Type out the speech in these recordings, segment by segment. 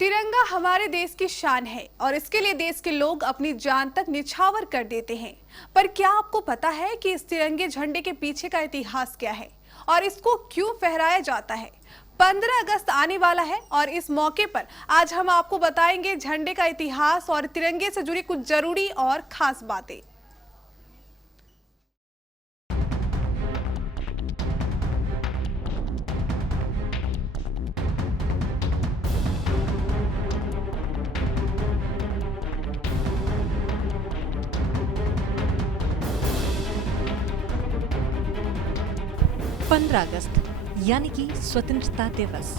तिरंगा हमारे देश की शान है और इसके लिए देश के लोग अपनी जान तक निछावर कर देते हैं। पर क्या आपको पता है कि इस तिरंगे झंडे के पीछे का इतिहास क्या है और इसको क्यों फहराया जाता है? 15 अगस्त आने वाला है और इस मौके पर आज हम आपको बताएंगे झंडे का इतिहास और तिरंगे से जुड़ी कुछ जरूरी और खास बातें। 15 अगस्त यानी कि स्वतंत्रता दिवस।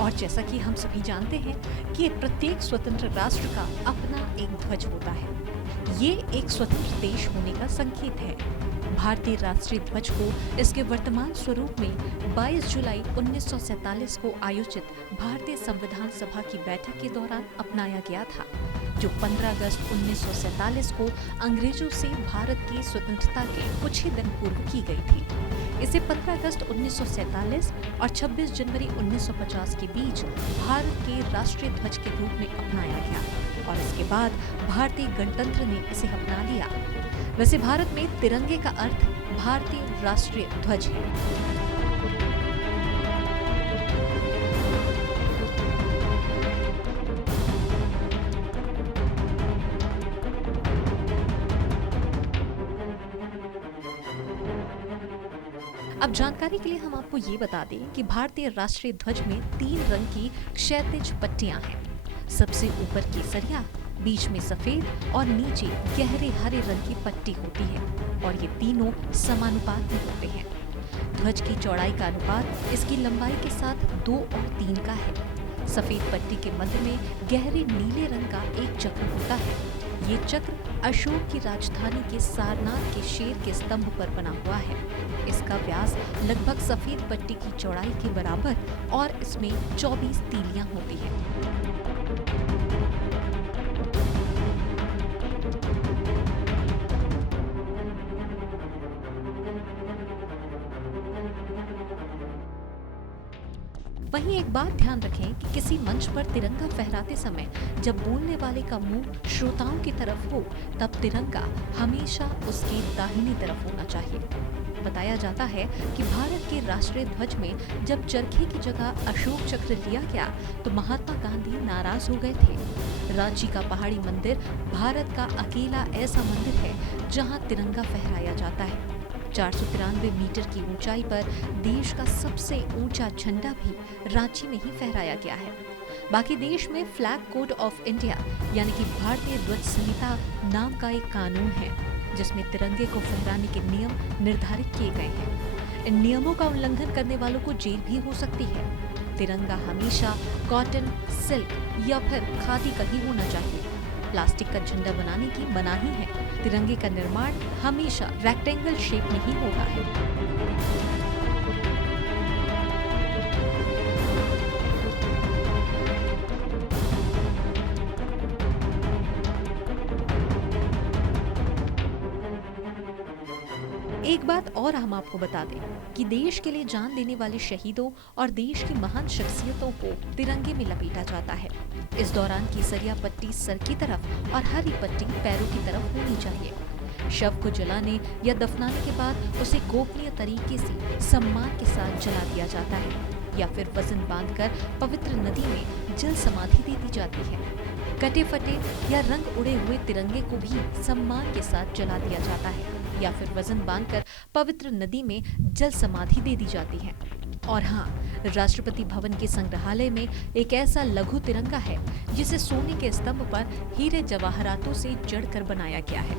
और जैसा कि हम सभी जानते हैं कि प्रत्येक स्वतंत्र राष्ट्र का अपना एक ध्वज होता है। ये एक स्वतंत्र देश होने का संकेत है। भारतीय राष्ट्रीय ध्वज को इसके वर्तमान स्वरूप में 22 जुलाई 1947 को आयोजित भारतीय संविधान सभा की बैठक के दौरान अपनाया गया था, जो 15 अगस्त 1947 को अंग्रेजों से भारत की स्वतंत्रता के कुछ ही दिन पूर्व की गई थी। इसे 15 अगस्त 1947 और 26 जनवरी 1950 के बीच भारत के राष्ट्रीय ध्वज के रूप में अपनाया गया और इसके बाद भारतीय गणतंत्र ने इसे अपना लिया। वैसे भारत में तिरंगे का अर्थ भारतीय राष्ट्रीय ध्वज है। अब जानकारी के लिए हम आपको ये बता दें कि भारतीय राष्ट्रीय ध्वज में 3 रंग की क्षैतिज पट्टियां हैं। सबसे ऊपर केसरिया, बीच में सफेद और नीचे गहरे हरे रंग की पट्टी होती है और ये तीनों समानुपात में होते हैं। ध्वज की चौड़ाई का अनुपात इसकी लंबाई के साथ 2 और 3 का है। सफेद पट्टी के मध्य में गहरे नीले रंग का एक चक्र होता है। ये चक्र अशोक की राजधानी के सारनाथ के शेर के स्तंभ पर बना हुआ है। इसका व्यास लगभग सफेद पट्टी की चौड़ाई के बराबर और इसमें 24 तीलियां होती हैं। वहीं एक बात ध्यान रखें कि किसी मंच पर तिरंगा फहराते समय जब बोलने वाले का मुंह श्रोताओं की तरफ हो, तब तिरंगा हमेशा उसकी दाहिनी तरफ होना चाहिए। बताया जाता है कि भारत के राष्ट्रीय ध्वज में जब चरखे की जगह अशोक चक्र लिया गया तो महात्मा गांधी नाराज हो गए थे। रांची का पहाड़ी मंदिर भारत का अकेला ऐसा मंदिर है जहां तिरंगा फहराया जाता है। 493 मीटर की ऊंचाई पर देश का सबसे ऊंचा झंडा भी रांची में ही फहराया गया है। बाकी देश में फ्लैग कोड ऑफ इंडिया यानी कि भारतीय ध्वज संहिता नाम का एक कानून है, जिसमें तिरंगे को फहराने के नियम निर्धारित किए गए हैं। इन नियमों का उल्लंघन करने वालों को जेल भी हो सकती है। तिरंगा हमेशा कॉटन, सिल्क या फिर खादी का ही होना चाहिए। प्लास्टिक का झंडा बनाने की मनाही है। तिरंगे का निर्माण हमेशा रेक्टेंगल शेप में ही होता है। एक बात और हम आपको बता दें कि देश के लिए जान देने वाले शहीदों और देश की महान शख्सियतों को तिरंगे में लपेटा जाता है। इस दौरान केसरिया पट्टी सर की तरफ और हरी पट्टी पैरों की तरफ होनी चाहिए। शव को जलाने या दफनाने के बाद उसे गोपनीय तरीके से सम्मान के साथ जला दिया जाता है या फिर वजन बांधकर पवित्र नदी में जल समाधि दे दी जाती है। कटे फटे या रंग उड़े हुए तिरंगे को भी सम्मान के साथ जला दिया जाता है या फिर वजन बांधकर पवित्र नदी में जल समाधि दे दी जाती है। और हाँ, राष्ट्रपति भवन के संग्रहालय में एक ऐसा लघु तिरंगा है जिसे सोने के स्तंभ पर हीरे जवाहरातों से जड़कर बनाया गया है।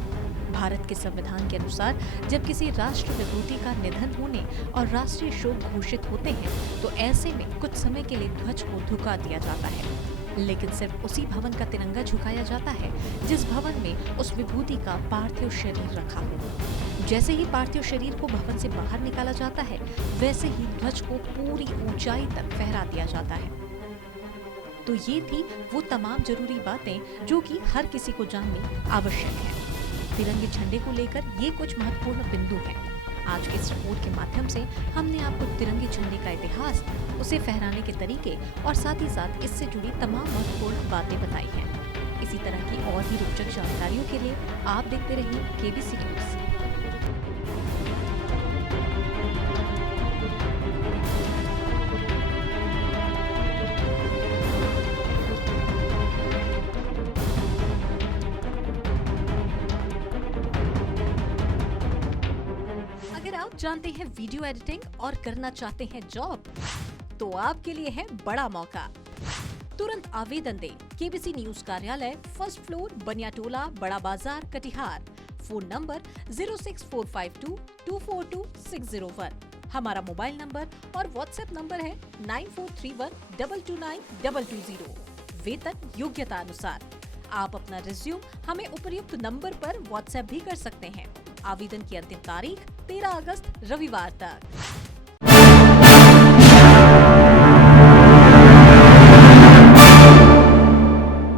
भारत के संविधान के अनुसार जब किसी राष्ट्र विभूति का निधन होने और राष्ट्रीय शोक घोषित होते हैं तो ऐसे में कुछ समय के लिए ध्वज को झुका दिया जाता है, लेकिन सिर्फ उसी भवन का तिरंगा झुकाया जाता है जिस भवन में उस विभूति का पार्थिव शरीर रखा हो। जैसे ही पार्थिव शरीर को भवन से बाहर निकाला जाता है, वैसे ही ध्वज को पूरी ऊंचाई तक फहरा दिया जाता है। तो ये थी वो तमाम जरूरी बातें जो कि हर किसी को जाननी आवश्यक है। तिरंगे झंडे को लेकर ये कुछ महत्वपूर्ण बिंदु हैं। आज के इस रिपोर्ट के माध्यम से हमने आपको तिरंगे झंडे का इतिहास, उसे फहराने के तरीके और साथ ही साथ इससे जुड़ी तमाम महत्वपूर्ण बातें बताई हैं। इसी तरह की और भी रोचक जानकारियों के लिए आप देखते रहिए केबीसी न्यूज। अगर आप जानते हैं वीडियो एडिटिंग और करना चाहते हैं जॉब, तो आपके लिए है बड़ा मौका। तुरंत आवेदन दें। केबीसी न्यूज कार्यालय, first floor, Baniyatola, Bara Bazar, Katihar. Phone number 06452242601। हमारा मोबाइल नंबर और व्हाट्सएप नंबर है 9431229220। वेतन योग्यता अनुसार। आप अपना रिज्यूम हमें उपर्युक्त नंबर पर व्हाट्सएप भी कर सकते हैं। आवेदन की अंतिम तारीख 13 अगस्त रविवार तक।